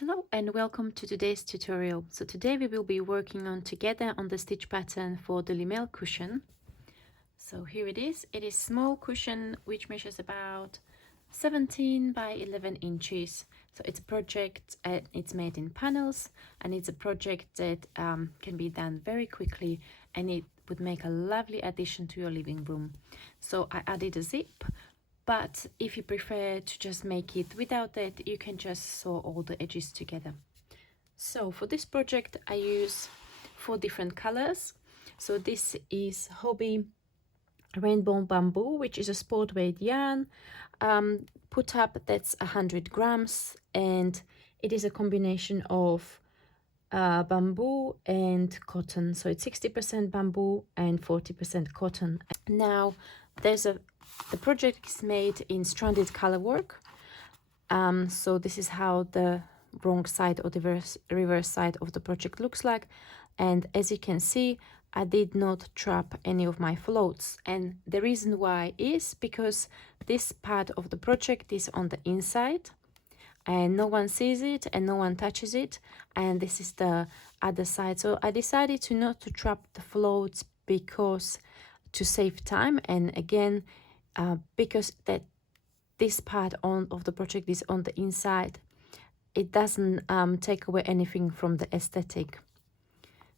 Hello and welcome to today's tutorial. So today we will be working on together on the stitch pattern for the Limelle cushion. So here it is. It is small cushion which measures about 17 by 11 inches. So it's a project, it's made in panels, and it's a project that can be done very quickly, and it would make a lovely addition to your living room. So I added a zip, but if you prefer to just make it without it, you can just sew all the edges together. So for this project I use 4 different colors. So this is Hobby Rainbow Bamboo, which is a sport weight yarn, put up that's 100 grams, and it is a combination of bamboo and cotton. So it's 60% bamboo and 40% cotton. Now the project is made in stranded colourwork. So this is how the wrong side or the reverse side of the project looks like. And as you can see, I did not trap any of my floats, and the reason why is because this part of the project is on the inside and no one sees it and no one touches it, and this is the other side. So I decided to not to trap the floats because to save time, and again because that this part of the project is on the inside, it doesn't take away anything from the aesthetic.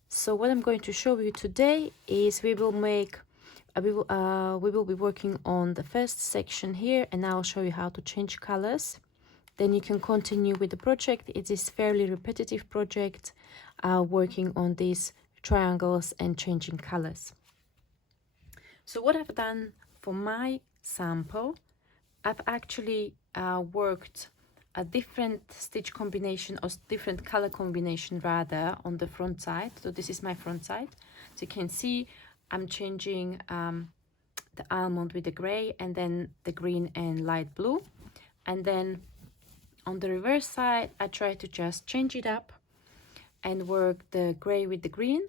So what I'm going to show you today is we will be working on the first section here, and I'll show you how to change colors. Then you can continue with the project. It is fairly repetitive project, working on these triangles and changing colors. So what I've done for my sample, I've actually worked a different stitch combination or different color combination rather on the front side. So this is my front side. So you can see I'm changing the almond with the gray, and then the green and light blue. And then on the reverse side, I try to just change it up and work the gray with the green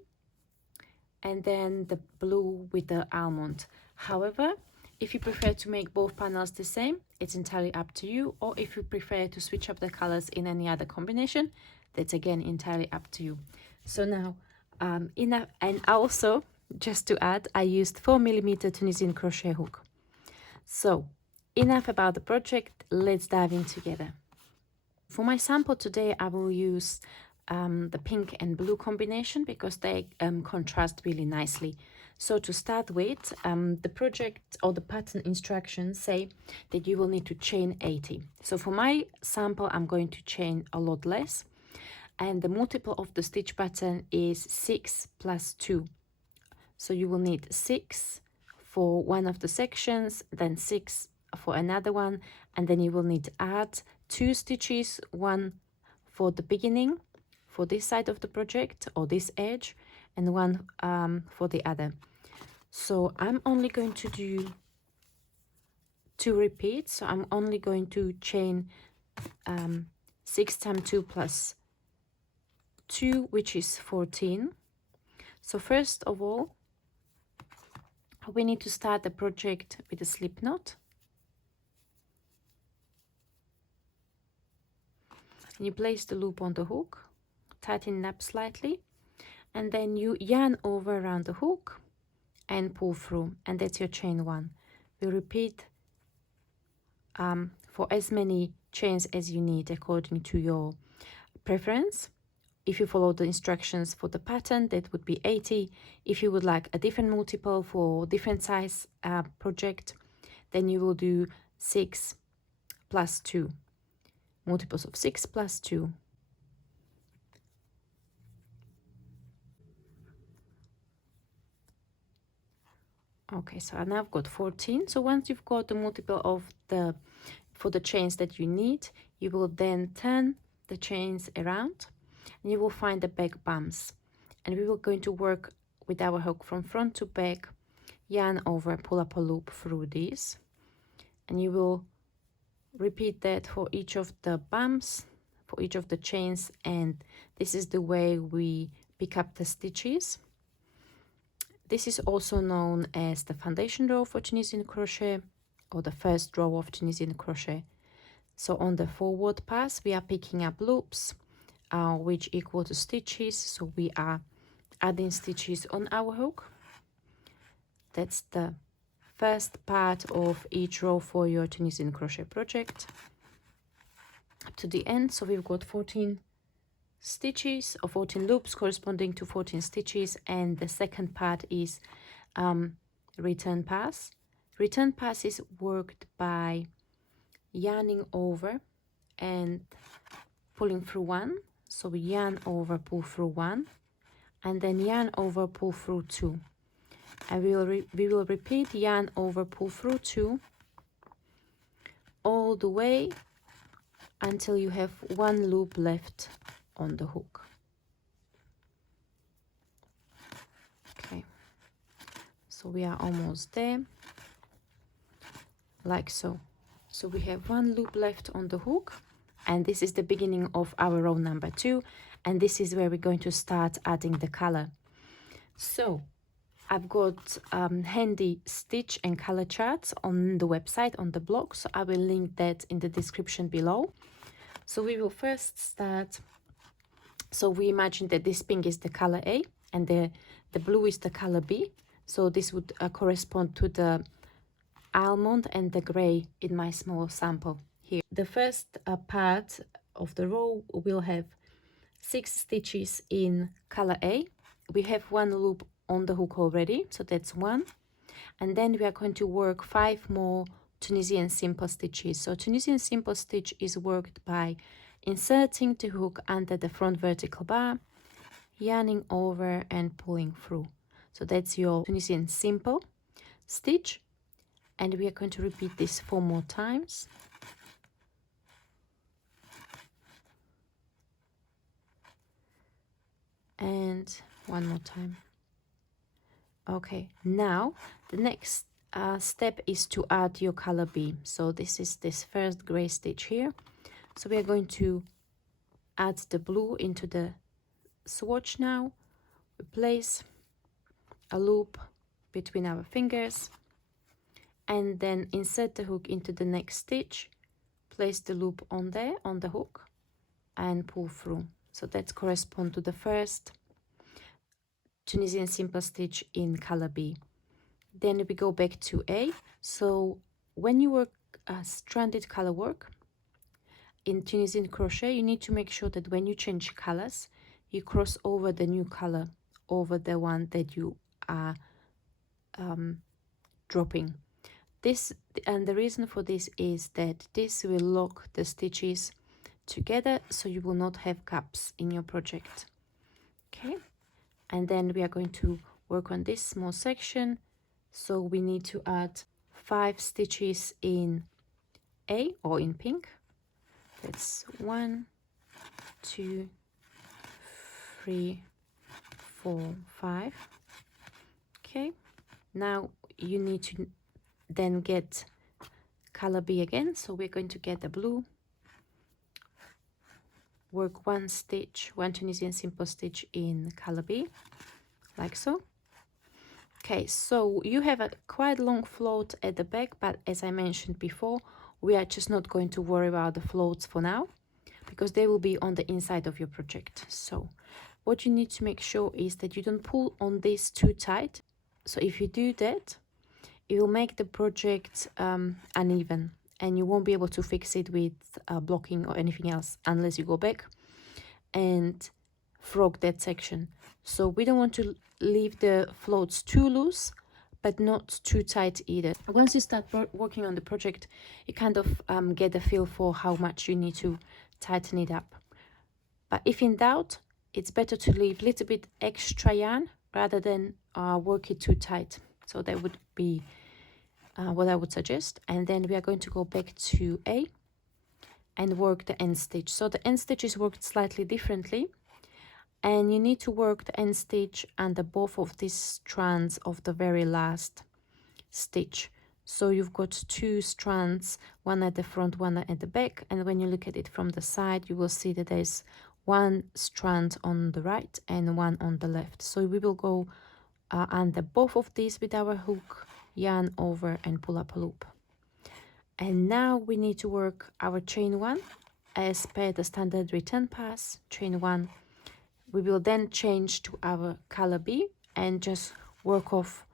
and then the blue with the almond. However, if you prefer to make both panels the same, it's entirely up to you. Or if you prefer to switch up the colors in any other combination, that's again entirely up to you. So now enough. And also, just to add, I used 4mm Tunisian crochet hook. So enough about the project, let's dive in together. For my sample today, I will use the pink and blue combination because they contrast really nicely. So to start with, the project or the pattern instructions say that you will need to chain 80. So for my sample, I'm going to chain a lot less, and the multiple of the stitch pattern is 6 plus 2. So you will need 6 for one of the sections, then 6 for another one, and then you will need to add 2 stitches, one for the beginning for this side of the project or this edge, and one for the other. So I'm only going to do 2 repeats. So I'm only going to chain 6 times 2 plus 2, which is 14. So first of all, we need to start the project with a slip knot. And you place the loop on the hook, tighten it up slightly, and then you yarn over around the hook and pull through, and that's your chain 1. We repeat for as many chains as you need according to your preference. If you follow the instructions for the pattern, that would be 80. If you would like a different multiple for different size project, then you will do 6 plus 2, multiples of 6 plus 2. Okay, so now I've got 14. So once you've got the multiple of for the chains that you need, you will then turn the chains around and you will find the back bumps. And we will going to work with our hook from front to back, yarn over, pull up a loop through these. And you will repeat that for each of the bumps, for each of the chains, and this is the way we pick up the stitches. This is also known as the foundation row for Tunisian crochet, or the first row of Tunisian crochet. So on the forward pass, we are picking up loops, which equal to stitches, so we are adding stitches on our hook. That's the first part of each row for your Tunisian crochet project up to the end. So we've got 14 stitches or 14 loops corresponding to 14 stitches, and the second part is return pass. Return pass is worked by yarning over and pulling through one. So we yarn over, pull through one, and then yarn over, pull through two, and we will repeat yarn over, pull through two all the way until you have one loop left on the hook. Okay, so we are almost there, like so. So we have one loop left on the hook, and this is the beginning of our row number 2, and this is where we're going to start adding the color. So I've got handy stitch and color charts on the website, on the blog, so I will link that in the description below. So we will first start. So we imagine that this pink is the color A and the blue is the color B. So this would correspond to the almond and the gray in my small sample here. The first part of the row will have 6 stitches in color A. We have one loop on the hook already, so that's 1. And then we are going to work 5 more Tunisian simple stitches. So Tunisian simple stitch is worked by inserting the hook under the front vertical bar, yarning over and pulling through. So that's your Tunisian simple stitch, and we are going to repeat this 4 more times. And 1 more time. Okay, now the next step is to add your color B. So this is this first gray stitch here. So we are going to add the blue into the swatch now. We place a loop between our fingers and then insert the hook into the next stitch, place the loop on there on the hook and pull through. So that corresponds to the first Tunisian simple stitch in color B. Then we go back to A. So when you work stranded color work in Tunisian crochet, you need to make sure that when you change colors, you cross over the new color over the one that you are dropping. This, and the reason for this is that this will lock the stitches together, so you will not have gaps in your project. Okay, and then we are going to work on this small section. So we need to add 5 stitches in A or in pink. That's 1, 2, 3, 4, 5. Okay, now you need to then get color B again. So we're going to get the blue, work 1 stitch, 1 Tunisian simple stitch in color B, like so. Okay, so you have a quite long float at the back, but as I mentioned before, we are just not going to worry about the floats for now, because they will be on the inside of your project. So what you need to make sure is that you don't pull on this too tight. So if you do that, it will make the project uneven, and you won't be able to fix it with blocking or anything else unless you go back and frog that section. So we don't want to leave the floats too loose, but not too tight either. Once you start working on the project, you kind of get a feel for how much you need to tighten it up. But if in doubt, it's better to leave a little bit extra yarn rather than work it too tight. So that would be what I would suggest. And then we are going to go back to A and work the end stitch. So the end stitch is worked slightly differently, and you need to work the end stitch under both of these strands of the very last stitch. So you've got 2 strands, one at the front, one at the back, and when you look at it from the side, you will see that there's 1 strand on the right and 1 on the left. So we will go under both of these with our hook, yarn over and pull up a loop. And now we need to work our chain 1 as per the standard return pass, chain 1. We will then change to our color B and just work off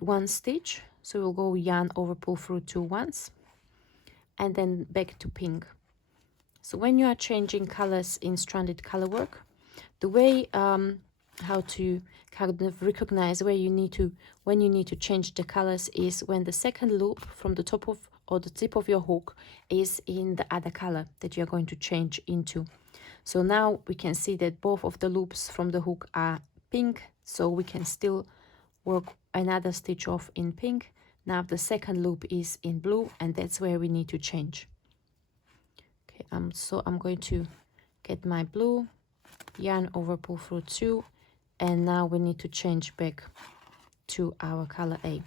one stitch. So we'll go yarn over pull through 2 once and then back to pink. So when you are changing colors in stranded color work, the way how to kind of recognize when you need to change the colors is when the second loop from the top of or the tip of your hook is in the other color that you're going to change into. So now we can see that both of the loops from the hook are pink, so we can still work another stitch off in pink. Now the second loop is in blue, and that's where we need to change. Okay, so I'm going to get my blue, yarn over pull through 2, and now we need to change back to our color A.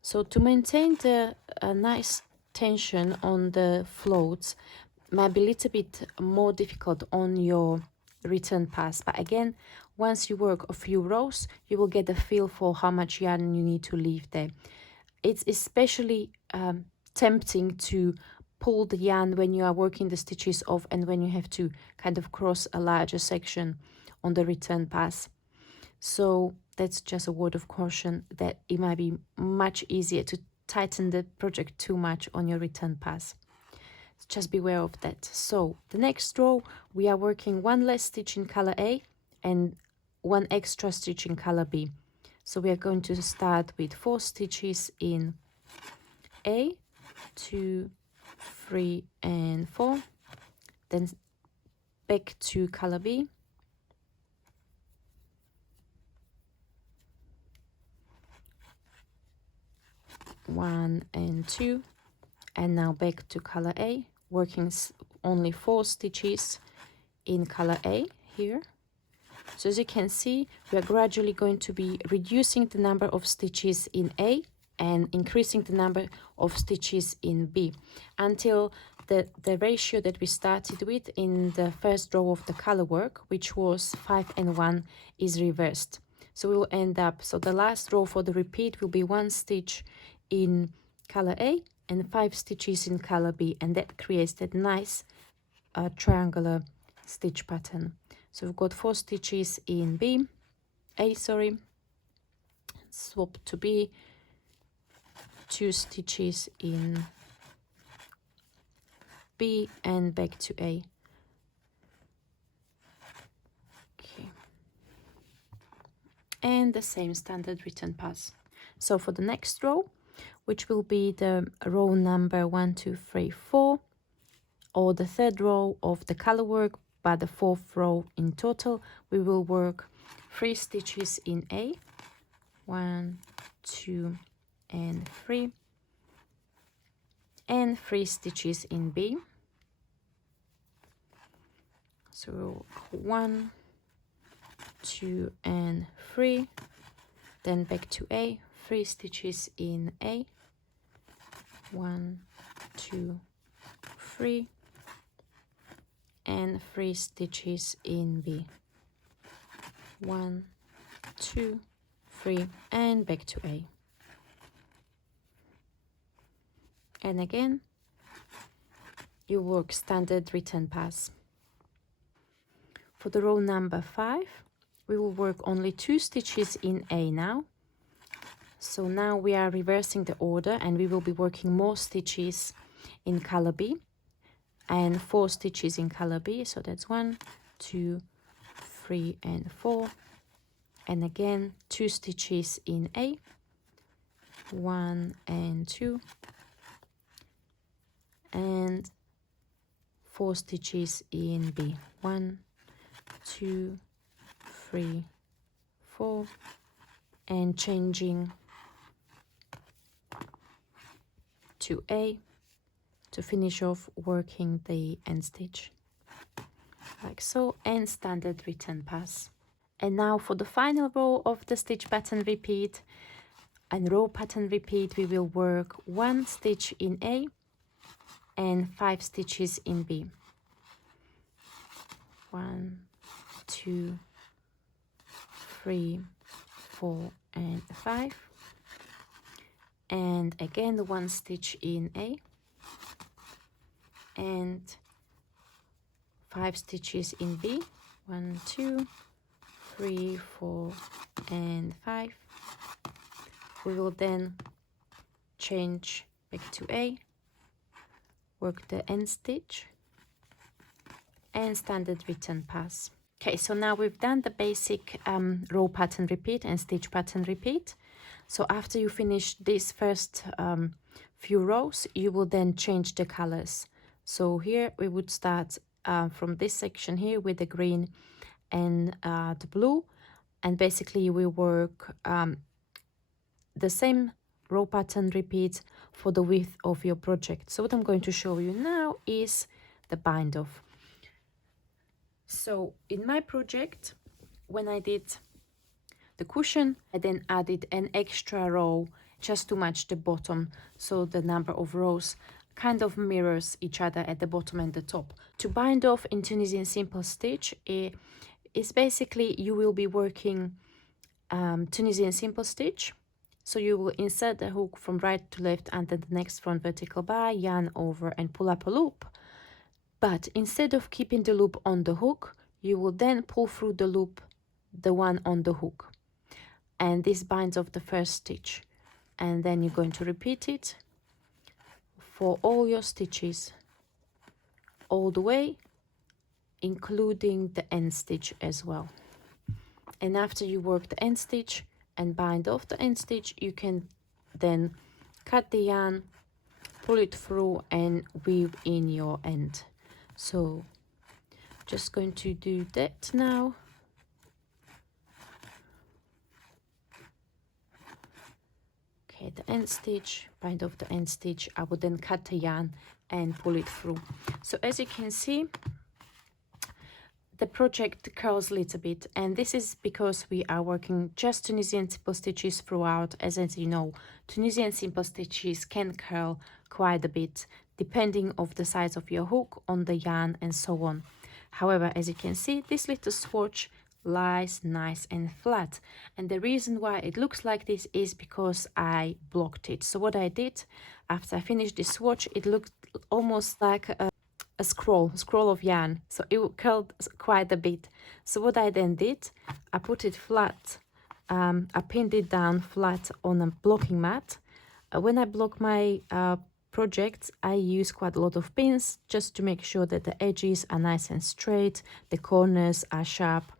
So to maintain the nice tension on the floats might be a little bit more difficult on your return pass, but again, once you work a few rows, you will get a feel for how much yarn you need to leave there. It's especially tempting to pull the yarn when you are working the stitches off and when you have to kind of cross a larger section on the return pass. So that's just a word of caution that it might be much easier to tighten the project too much on your return pass. Just beware of that. So the next row, we are working one less stitch in color A and one extra stitch in color B. So we are going to start with 4 stitches in A, 2, 3 and 4, then back to color B, one and 2, and now back to color A, working only 4 stitches in color A here. So as you can see, we are gradually going to be reducing the number of stitches in A and increasing the number of stitches in B until the ratio that we started with in the first row of the color work, which was 5 and 1, is reversed. So we will end up, so the last row for the repeat will be 1 stitch in color A and 5 stitches in color B, and that creates that nice triangular stitch pattern. So we've got 4 stitches in B, A, sorry, swap to B, 2 stitches in B and back to A. Okay. And the same standard return pass. So for the next row, which will be the row number 1, 2, 3, 4, or the third row of the color work, but the 4th row in total, we will work 3 stitches in A, 1, 2 and 3, and 3 stitches in B. So 1, 2 and 3, then back to A, 3 stitches in A, 1, 2, 3, and 3 stitches in B, 1, 2, 3, and back to A. And again, you work standard return pass. For the row number 5, we will work only 2 stitches in A now. So now we are reversing the order and we will be working more stitches in color B and 4 stitches in color B. So that's 1, 2, 3 and 4, and again 2 stitches in A, 1 and 2, and 4 stitches in B, 1, 2, 3, 4, and changing to A to finish off working the end stitch like so, and standard return pass. And now for the final row of the stitch pattern repeat and row pattern repeat, we will work 1 stitch in A and 5 stitches in B, 1, 2, 3, 4 and 5, and again 1 stitch in A, 5 stitches in B. 1, 2, 3, 4 and 5. We will then change back to A, work the end stitch and standard return pass. Okay, so now we've done the basic row pattern repeat and stitch pattern repeat. So after you finish this first few rows, you will then change the colors. So here we would start from this section here with the green and the blue, and basically we work the same row pattern repeat for the width of your project. So what I'm going to show you now is the bind off. So in my project, when I did the cushion, I then added an extra row just to match the bottom, so the number of rows kind of mirrors each other at the bottom and the top. To bind off in Tunisian simple stitch is basically you will be working Tunisian simple stitch. So you will insert the hook from right to left under the next front vertical bar, yarn over and pull up a loop. But instead of keeping the loop on the hook, you will then pull through the loop, the one on the hook. And this binds off the first stitch. And then you're going to repeat it for all your stitches, all the way, including the end stitch as well. And after you work the end stitch and bind off the end stitch, you can then cut the yarn, pull it through and weave in your end. So just going to do that now. Okay, the end stitch, bind off the end stitch. I would then cut the yarn and pull it through. So as you can see, the project curls a little bit, and this is because we are working just Tunisian simple stitches throughout. As you know, Tunisian simple stitches can curl quite a bit depending of the size of your hook, on the yarn and so on. However, as you can see, this little swatch lies nice and flat, and the reason why it looks like this is because I blocked it. So what I did after I finished this swatch, it looked almost like a scroll of yarn, so it curled quite a bit. So what I then did, I put it flat, I pinned it down flat on a blocking mat. When I block my projects, I use quite a lot of pins just to make sure that the edges are nice and straight, the corners are sharp,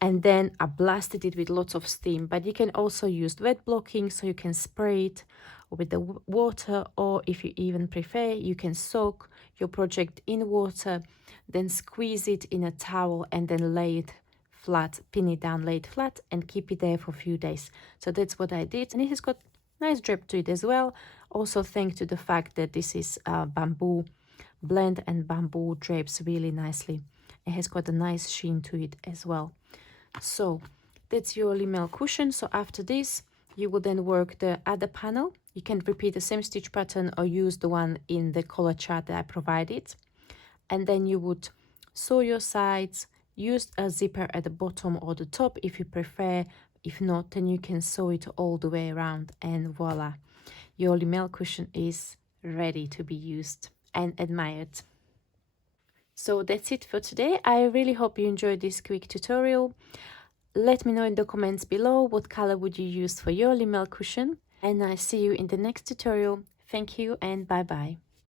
and then I blasted it with lots of steam. But you can also use wet blocking, so you can spray it with the water, or if you even prefer, you can soak your project in water, then squeeze it in a towel and then lay it flat, pin it down, lay it flat and keep it there for a few days. So that's what I did, and it has got nice drape to it as well. Also thanks to the fact that this is bamboo blend, and bamboo drapes really nicely. It has got a nice sheen to it as well. So that's your Limelle cushion. So after this, you will then work the other panel. You can repeat the same stitch pattern or use the one in the color chart that I provided. And then you would sew your sides, use a zipper at the bottom or the top if you prefer. If not, then you can sew it all the way around, and voila, your Limelle cushion is ready to be used and admired. So that's it for today. I really hope you enjoyed this quick tutorial. Let me know in the comments below what color would you use for your Limelle cushion, and I see you in the next tutorial. Thank you and bye bye.